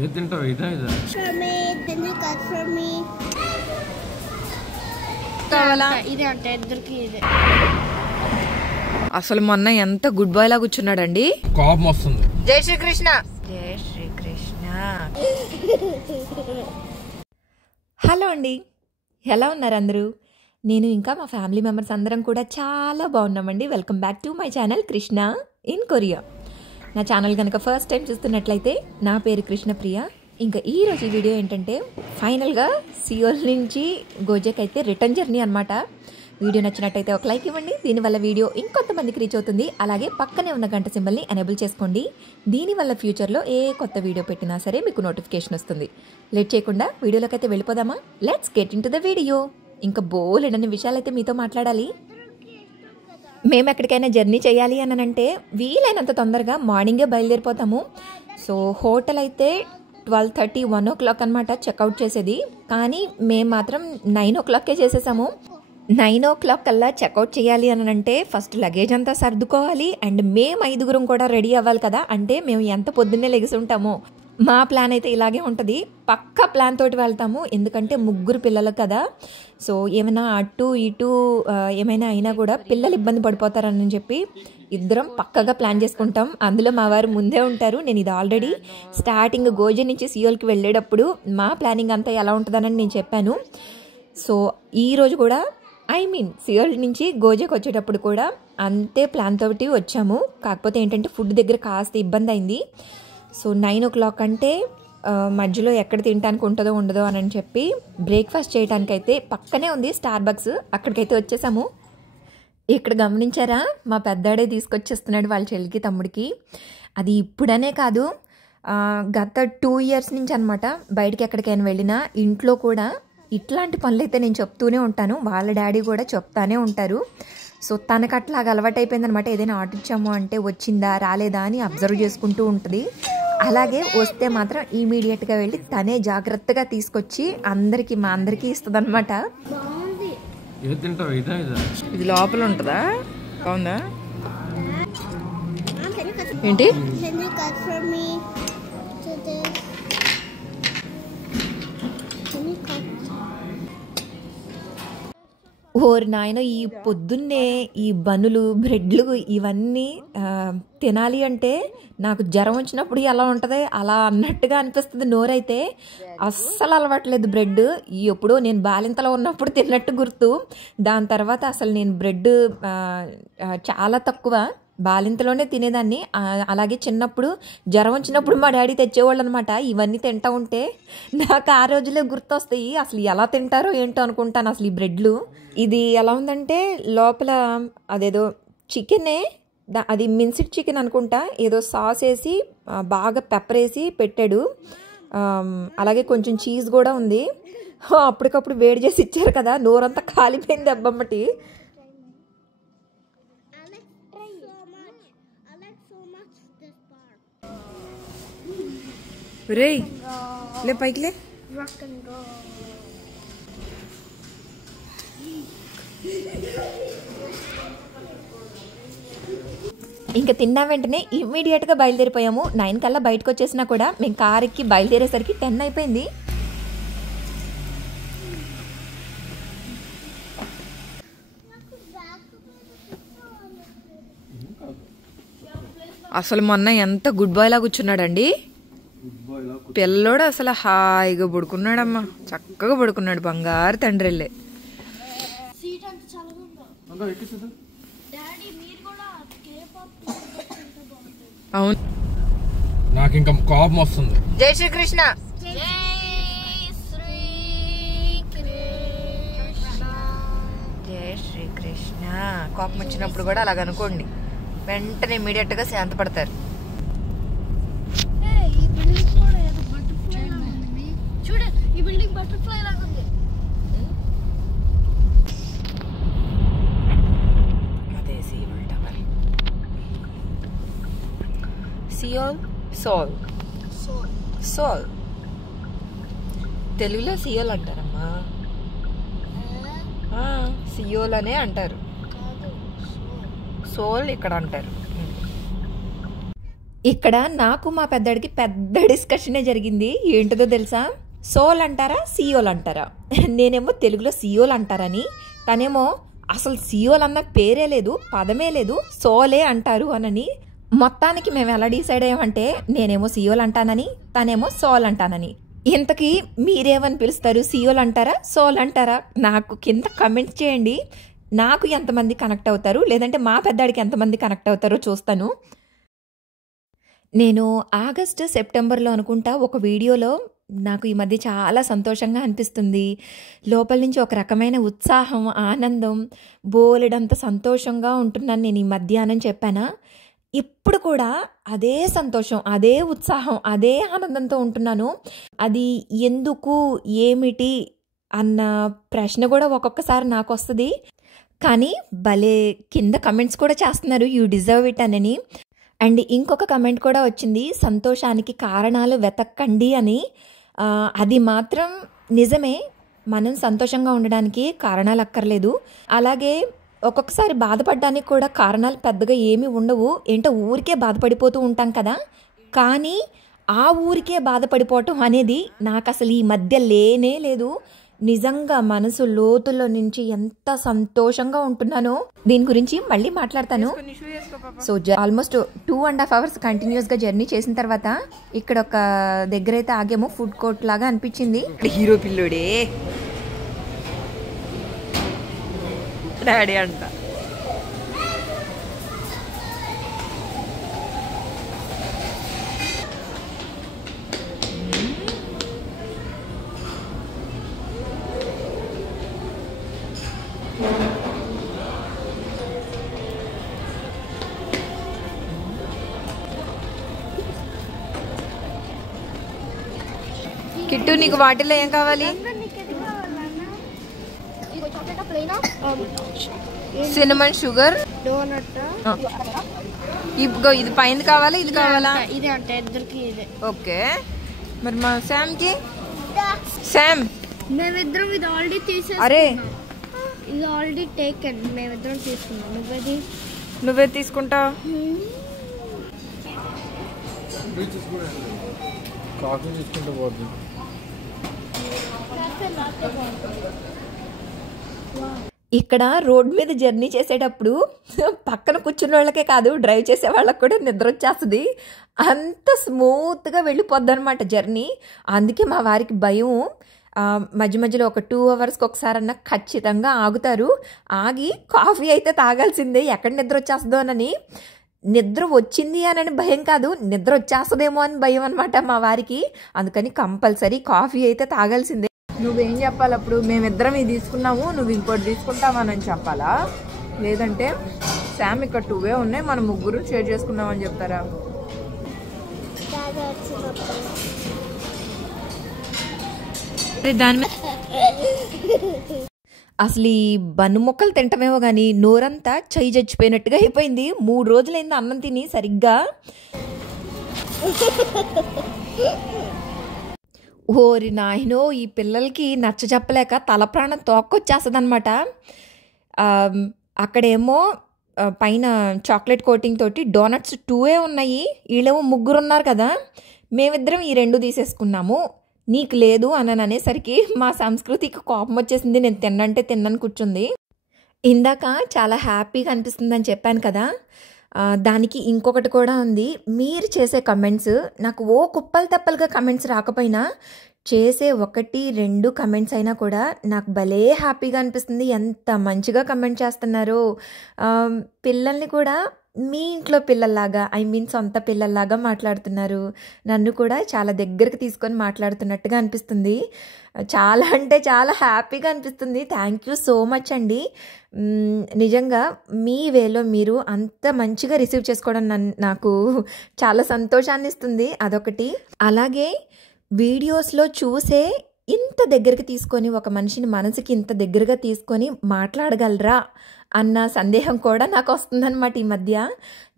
ఏది తింటావు? ఇదా ఇదా? అసలు మొన్న ఎంత గుడ్ బాయ్ లా కూర్చున్నాడండి. కోపం వస్తుంది. జై శ్రీకృష్ణ. జై శ్రీకృష్ణ. హలో అండి, ఎలా ఉన్నారు అందరూ? నేను ఇంకా మా ఫ్యామిలీ మెంబర్స్ అందరం కూడా చాలా బాగున్నామండి. Welcome back to my channel Krishna in Korea. నా ఛానల్ కనుక ఫస్ట్ టైం చూస్తున్నట్లయితే నా పేరు కృష్ణప్రియ. ఇంకా ఈరోజు ఈ వీడియో ఏంటంటే ఫైనల్గా సియోల్ నుంచి గోజెక్ అయితే రిటర్న్ జర్నీ అనమాట. వీడియో నచ్చినట్టయితే ఒక లైక్ ఇవ్వండి. దీనివల్ల వీడియో ఇంకొంతమందికి రీచ్ అవుతుంది. అలాగే పక్కనే ఉన్న గంట సింబల్ని ఎనేబుల్ చేసుకోండి. దీనివల్ల ఫ్యూచర్లో ఏ కొత్త వీడియో పెట్టినా సరే మీకు నోటిఫికేషన్ వస్తుంది. లేట్ చేయకుండా వీడియోలోకి అయితే వెళ్ళిపోదామా? Let's get in to the video. ఇంకా బోలెడన్ని విషయాలు అయితే మీతో మాట్లాడాలి. మేము ఎక్కడికైనా జర్నీ చేయాలి అని అంటే వీలైనంత తొందరగా మార్నింగే బయలుదేరిపోతాము. సో హోటల్ అయితే 12:30, 1 o'clock అనమాట చెక్అవుట్ చేసేది. కానీ మేము మాత్రం 9 o'clock చేసేసాము. 9 o'clock కల్లా చెక్అవుట్ చేయాలి అని అంటే ఫస్ట్ లగేజ్ అంతా సర్దుకోవాలి. అండ్ మేము 5గురం కూడా రెడీ అవ్వాలి కదా. అంటే మేము ఎంత పొద్దున్నే లెగిసి ఉంటామో మా ప్లాన్ అయితే ఇలాగే ఉంటుంది. పక్కా ప్లాన్ తోటి వెళ్తాము. ఎందుకంటే 3 పిల్లలు కదా. సో ఏమైనా అటు ఇటు ఏమైనా అయినా కూడా పిల్లలు ఇబ్బంది పడిపోతారని చెప్పి ఇద్దరం పక్కగా ప్లాన్ చేసుకుంటాం. అందులో మా వారు ముందే ఉంటారు. నేను ఇది ఆల్రెడీ స్టార్టింగ్ గోజె నుంచి సియోల్కి వెళ్ళేటప్పుడు మా ప్లానింగ్ అంతా ఎలా ఉంటుందని నేను చెప్పాను. సో ఈరోజు కూడా సియోల్ నుంచి గోజెకి వచ్చేటప్పుడు కూడా అంతే ప్లాన్ తోటి వచ్చాము. కాకపోతే ఏంటంటే ఫుడ్ దగ్గర కాస్త ఇబ్బంది అయింది. సో 9 o'clock అంటే మధ్యలో ఎక్కడ తినడానికి ఉంటుందో ఉండదో అని చెప్పి బ్రేక్ఫాస్ట్ చేయడానికైతే పక్కనే ఉంది స్టార్ బక్స్, అక్కడికైతే వచ్చేసాము. ఇక్కడ గమనించారా, మా పెద్దాడే తీసుకొచ్చేస్తున్నాడు వాళ్ళ చెల్లికి తమ్ముడికి. అది ఇప్పుడనే కాదు, గత 2 years నుంచి అనమాట. బయటికి ఎక్కడికైనా వెళ్ళినా ఇంట్లో కూడా ఇట్లాంటి పనులు అయితే నేను చెప్తూనే ఉంటాను. వాళ్ళ డాడీ కూడా చెప్తానే ఉంటారు. సో తనకు అట్లాగా అలవాటు అయిపోయింది అనమాట. ఏదైనా ఆర్డర్ ఇచ్చాము అంటే వచ్చిందా రాలేదా అని అబ్జర్వ్ చేసుకుంటూ ఉంటుంది. అలాగే వస్తే మాత్రం ఇమీడియట్గా వెళ్ళి తనే జాగ్రత్తగా తీసుకొచ్చి మా అందరికీ ఇస్తుంది అనమాట. ఇది లోపల ఉంటుందా? బాగుందా ఏంటి? ఓరి నాయన, ఈ పొద్దున్నే ఈ బన్నులు బ్రెడ్లు ఇవన్నీ తినాలి అంటే నాకు జ్వరం వచ్చినప్పుడు ఎలా ఉంటుంది అలా అన్నట్టుగా అనిపిస్తుంది. నోరైతే అస్సలు అలవాట్లేదు. బ్రెడ్ ఎప్పుడో నేను బాలింతలో ఉన్నప్పుడు తిన్నట్టు గుర్తు. దాని తర్వాత అసలు నేను బ్రెడ్ చాలా తక్కువ, బాలింతలోనే తినేదాన్ని. అలాగే చిన్నప్పుడు జ్వరం వచ్చినప్పుడు మా డాడీ తెచ్చేవాళ్ళు అనమాట. ఇవన్నీ తింటా ఉంటే నాకు ఆ రోజులే గుర్తొస్తాయి. అసలు ఎలా తింటారో ఏంటో అనుకుంటాను అసలు ఈ బ్రెడ్లు. ఇది ఎలా ఉందంటే లోపల అదేదో చికెనే, అది మిన్స్డ్ చికెన్ అనుకుంటా. ఏదో సాస్ వేసి బాగా పెప్పర్ వేసి పెట్టాడు. అలాగే కొంచెం చీజ్ కూడా ఉంది. అప్పటికప్పుడు వేడి చేసి ఇచ్చారు కదా, నోరంతా కాలిపోయింది అబ్బమ్మటి. రేయ్ లే పైకి లే. ఇంకా తిన్నా వెంటనే ఇమ్మీడియట్గా బయలుదేరిపోయాము. 9 కల్లా బయటకు వచ్చేసినా కూడా మేము కార్ ఎక్కి బయలుదేరేసరికి 10 అయిపోయింది. అసలు మొన్న ఎంత గుడ్ బాయ్ లా కూర్చున్నాడండి పిల్లోడు. అసలు హాయిగా పడుకున్నాడమ్మా, చక్కగా పడుకున్నాడు. బంగారు తండ్రిల్లే. అవును, నాకు ఇంకా కోపం వస్తుంది. జై శ్రీకృష్ణ. జై శ్రీకృష్ణ. కోపం వచ్చినప్పుడు కూడా అలాగ అనుకోండి, వెంటనే ఇమీడియట్ గా శాంతపడతారు. సోల్ తెలుగులో సియోల్ అంటారమ్మా. సియోల్ అనే అంటారు. సోల్ ఇక్కడ అంటారు. ఇక్కడ నాకు మా పెద్దడికి పెద్ద డిస్కషనే జరిగింది. ఏంటిదో తెలుసా? సోల్ అంటారా సియోల్ అంటారా? నేనేమో తెలుగులో సియోల్ అంటారని, తనేమో అసలు సియోల్ అన్న పేరే లేదు, పదమే లేదు, సోలే అంటారు అనని. మొత్తానికి మేము ఎలా డిసైడ్ అయ్యామంటే నేనేమో సియోల్ అంటానని, తనేమో సోల్ అంటానని. ఇంతకీ మీరేమని పిలుస్తారు? సియోల్ అంటారా, సోల్ అంటారా? నాకు కింద కమెంట్స్ చేయండి. నాకు ఎంతమంది కనెక్ట్ అవుతారు, లేదంటే మా పెద్దాడికి ఎంతమంది కనెక్ట్ అవుతారో చూస్తాను. నేను ఆగస్టు సెప్టెంబర్లో అనుకుంటా ఒక వీడియోలో నాకు ఈ మధ్య చాలా సంతోషంగా అనిపిస్తుంది. లోపల నుంచి ఒక రకమైన ఉత్సాహం, ఆనందం, బోలెడంత సంతోషంగా ఉంటున్నాను నేను ఈ మధ్యాహ్నం చెప్పానా. ఇప్పుడు కూడా అదే సంతోషం, అదే ఉత్సాహం, అదే ఆనందంతో ఉంటున్నాను. అది ఎందుకు, ఏమిటి అన్న ప్రశ్న కూడా ఒక్కొక్కసారి నాకు వస్తుంది. కానీ భలే కింద కమెంట్స్ కూడా చేస్తున్నారు, యూ డిజర్వ్ ఇట్ అని. అండ్ ఇంకొక కమెంట్ కూడా వచ్చింది, సంతోషానికి కారణాలు వెతక్కండి అని. అది మాత్రం నిజమే. మనం సంతోషంగా ఉండడానికి కారణాలు అక్కర్లేదు. అలాగే ఒక్కొక్కసారి బాధపడడానికి కూడా కారణాలు పెద్దగా ఏమీ ఉండవు. ఏంటో ఊరికే బాధపడిపోతూ ఉంటాం కదా. కానీ ఆ ఊరికే బాధపడిపోవటం అనేది నాకు అసలు ఈ మధ్య లేనే లేదు. నిజంగా మనసు లోతుల్లో నుంచి ఎంత సంతోషంగా ఉంటున్నానో దీని గురించి మళ్ళీ మాట్లాడతాను. సో ఆల్మోస్ట్ 2.5 hours కంటిన్యూస్గా జర్నీ చేసిన తర్వాత ఇక్కడ ఒక దగ్గర అయితే ఆగేమో. ఫుడ్ కోర్ట్ లాగా అనిపించింది. హీరో పిల్లోడే డాడీ అంట. కిట్టు నీకు వాటిలో ఏం కావాలి? సినమన్ షుగర్ ఇది పైన కావాలా, ఇది కావాలా? ఓకే. మరి మా శామ్ కి? శామ్ మేమిద్దరం ఇది ఆల్రెడీ తీసేసుకున్నాం. అరే ఇది ఆల్రెడీ టేకెన్, మేమిద్దరం తీసుకున్నాం. నువ్వే తీసుకుంటావు? కాఫీ తీసుకుంటే పోతుంది. ఇక్కడ రోడ్ మీద జర్నీ చేసేటప్పుడు పక్కన కూర్చున్న వాళ్ళకే కాదు, డ్రైవ్ చేసే వాళ్ళకి కూడా నిద్ర వచ్చేస్తుంది. అంత స్మూత్గా వెళ్ళిపోద్ది అనమాట జర్నీ. అందుకే మా వారికి భయం. మధ్య మధ్యలో ఒక 2 hours ఒకసారన్నా ఖచ్చితంగా ఆగుతారు. ఆగి కాఫీ అయితే తాగాల్సిందే, ఎక్కడ నిద్ర వచ్చేస్తుందోనని. నిద్ర వచ్చింది అని భయం కాదు, నిద్ర వచ్చేస్తుందేమో అని భయం అనమాట మా వారికి. అందుకని కంపల్సరీ కాఫీ అయితే తాగాల్సిందే. నువ్వేం చెప్పాలి అప్పుడు? మేమిద్దరం ఇది తీసుకున్నాము, నువ్వు ఇంకోటి తీసుకుంటామని చెప్పాలా? లేదంటే శామ్ ఇక్కడ 2 ఉన్నాయి, మనం ముగ్గురు షేర్ చేసుకున్నామని చెప్తారా? దాని అసలు ఈ బన్ను మొక్కలు తింటమేమో కానీ నోరంతా చెయ్యి చచ్చిపోయినట్టుగా అయిపోయింది. 3 రోజులైంది అన్నం తిని సరిగ్గా. ఓరి నాయనో, ఈ పిల్లలకి నచ్చ చెప్పలేక తల ప్రాణం తోక్కొచ్చేస్తుంది అనమాట. అక్కడేమో పైన చాక్లెట్ కోటింగ్ తోటి డోనట్స్ 2 ఉన్నాయి. వీళ్ళేమో 3 ఉన్నారు కదా. మేమిద్దరం ఈ 2 తీసేసుకున్నాము, నీకు లేదు అని అనేసరికి మా సంస్కృతికి కోపం వచ్చేసింది. నేను తిన్నంటే తిన్నాను కూర్చుంది. ఇందాక చాలా హ్యాపీగా అనిపిస్తుందని చెప్పాను కదా, దానికి ఇంకొకటి కూడా ఉంది. మీరు చేసే కమెంట్స్ నాకు కుప్పలు తెప్పలుగా కమెంట్స్ రాకపోయినా చేసే 1-2 కమెంట్స్ అయినా కూడా నాకు భలే హ్యాపీగా అనిపిస్తుంది. ఎంత మంచిగా కమెంట్ చేస్తున్నారు. పిల్లల్ని కూడా మీ ఇంట్లో పిల్లల్లాగా, సొంత పిల్లల్లాగా మాట్లాడుతున్నారు. నన్ను కూడా చాలా దగ్గరికి తీసుకొని మాట్లాడుతున్నట్టుగా అనిపిస్తుంది. చాలా అంటే చాలా హ్యాపీగా అనిపిస్తుంది. థ్యాంక్ యూ సో మచ్ అండి. నిజంగా మీ వేలో మీరు అంత మంచిగా రిసీవ్ చేసుకోవడం నాకు చాలా సంతోషాన్ని ఇస్తుంది. అదొకటి. అలాగే వీడియోస్లో చూసే ఇంత దగ్గరికి తీసుకొని, ఒక మనిషిని మనసుకి ఇంత దగ్గరగా తీసుకొని మాట్లాడగలరా అన్న సందేహం కూడా నాకు వస్తుందన్నమాట ఈ మధ్య.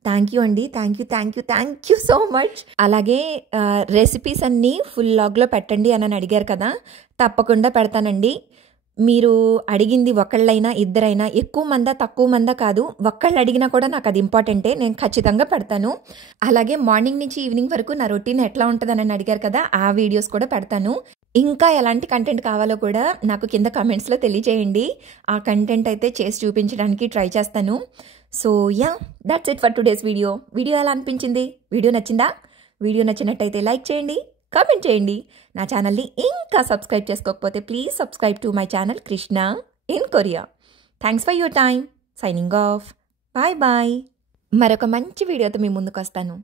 థ్యాంక్ యూ అండి, థ్యాంక్ యూ సో మచ్. అలాగే రెసిపీస్ అన్నీ ఫుల్ లాగ్లో పెట్టండి అని అడిగారు కదా, తప్పకుండా పెడతానండి. మీరు అడిగింది ఒకళ్ళైనా ఇద్దరైనా ఎక్కువ మందా తక్కువ మందా కాదు, ఒక్కళ్ళు అడిగినా కూడా నాకు అది ఇంపార్టెంటే, నేను ఖచ్చితంగా పెడతాను. అలాగే మార్నింగ్ నుంచి ఈవినింగ్ వరకు నా రొటీన్ ఎట్లా ఉంటుందని అడిగారు కదా, ఆ వీడియోస్ కూడా పెడతాను. ఇంకా ఎలాంటి కంటెంట్ కావాలో కూడా నాకు కింద కమెంట్స్లో తెలియజేయండి. ఆ కంటెంట్ అయితే చేసి చూపించడానికి ట్రై చేస్తాను. So yeah, that's it for today's video. Video ఎలా అనిపించింది? వీడియో నచ్చిందా? వీడియో నచ్చినట్టయితే లైక్ చేయండి, కామెంట్ చేయండి. నా ఛానల్ని ఇంకా సబ్స్క్రైబ్ చేసుకోకపోతే please subscribe to my channel Krishna in Korea. Thanks for your time. Signing off. Bye bye. మరొక మంచి వీడియోతో మీ ముందుకు వస్తాను.